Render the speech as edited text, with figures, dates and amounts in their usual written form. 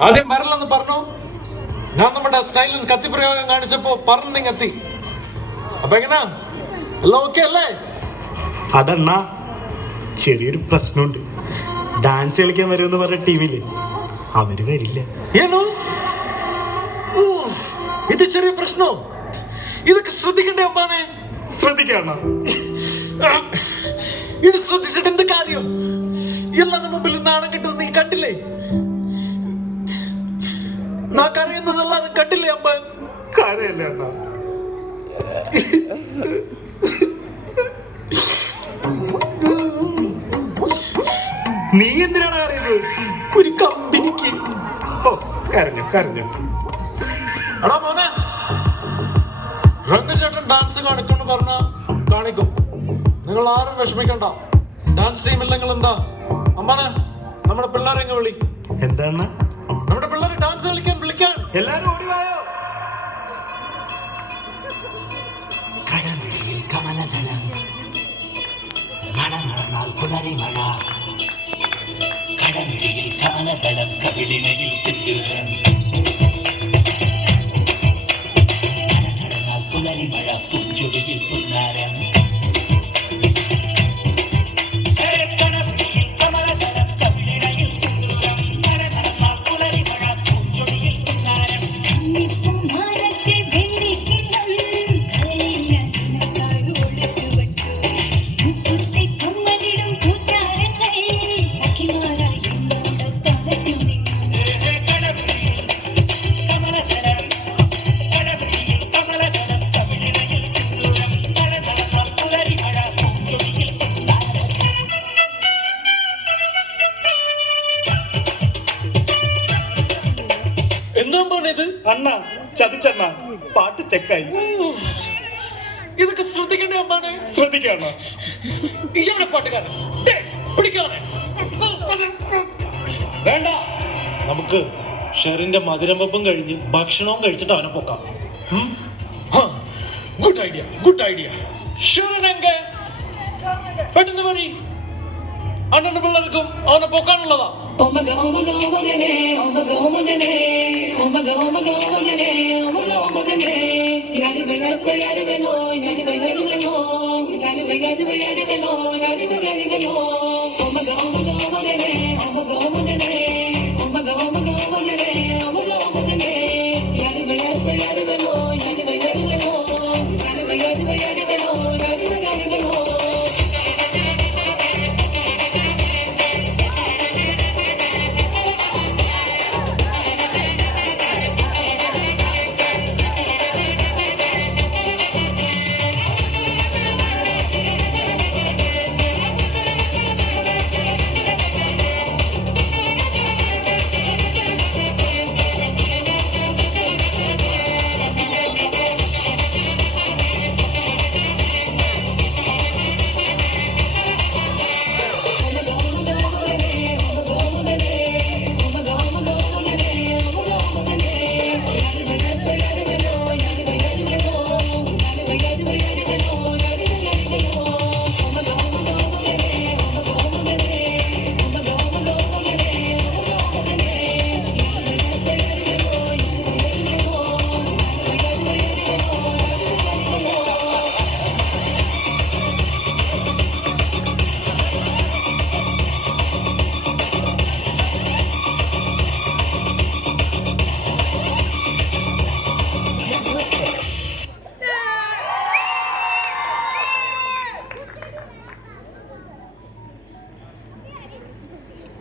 ആദ്യം വരലെന്ന് പറഞ്ഞു. ഞാൻ നമ്മുടെ സ്റ്റൈലിൽ കത്തിപ്രയോഗം കാണിച്ചപ്പോ പറഞ്ഞിങ് എത്തി. അപ്പൊ എങ്ങനാ, എല്ലാം ഓക്കെ അല്ലേ? അതണ്ണാ ചെറിയൊരു പ്രശ്നമുണ്ട്. ഡാൻസ് കളിക്കാൻ വരുമെന്ന് പറഞ്ഞ ടീമില് അവര് വരില്ല. ഇത് ചെറിയ പ്രശ്നോ? ഇതൊക്കെ ശ്രദ്ധിക്കണ്ടേ അമ്മാനെ? ശ്രദ്ധിക്കാണ ഇത് ശ്രദ്ധിച്ചിട്ട് എന്ത് കാര്യം? എല്ലാരുടെ മുമ്പിൽ നാണം കിട്ടുന്നത് നീ കണ്ടില്ലേ? നാ കരയുന്നത് എല്ലാരും കണ്ടില്ലേ അമ്മാൻ? കാര്യല്ലേ അണ്ണാ? നീ എന്തിനാണ് അറിയുന്നത്? ഒരു കമ്പനിക്ക്. ഓ കരഞ്ഞു കരഞ്ഞു. എടാ മോനെ, രംഗചേട്ടൻ ഡാൻസ് കാണിക്കുമെന്ന് പറഞ്ഞ കാണിക്കും. നിങ്ങൾ ആരും വിഷമിക്കണ്ട. ഡാൻസ് ടീമില്ലെങ്കിൽ എന്താ അമ്മാനെ, നമ്മുടെ പിള്ളേരെ ഇങ്ങ് വിളി. എന്താണ്? നമ്മുടെ പിള്ളേരെ ഡാൻസ് കളിക്കാൻ വിളിക്കാൻ. എല്ലാരും ഓടിവായോ. കടലിൽ കമലദളം മണമണന്നാൽ പുലരി മഴ. കടലിൽ കമലദളം കവിളിനയിൽ സിന്ദൂരം. മണമണന്നാൽ പുലരി മഴ പുഞ്ചൊടിയിൽ പുന്നാരം. എന്താ ഇത്? അണ്ണ ചതിച്ചണ്ണ, പാട്ട് ചെക്കായി. ഇതൊക്കെ ശ്രദ്ധിക്കണ്ടേ അമ്മാനെ? ശ്രദ്ധിക്കാണ. ഇയാളെ പാട്ടുകാരൻ പിടിക്കാനെ വേണ്ട. നമുക്ക് ഷെറിന്റെ മധുരം വെപ്പും കഴിഞ്ഞ് ഭക്ഷണവും കഴിച്ചിട്ട് അവനെ പൊക്കാം. Good idea, good idea. ഷെറിനെങ്ക പെട്ടെന്ന് വഴി അണ്ണന്റെ പിള്ളേർക്കും അവനെ പൊക്കാനുള്ളതാ. Oh my God.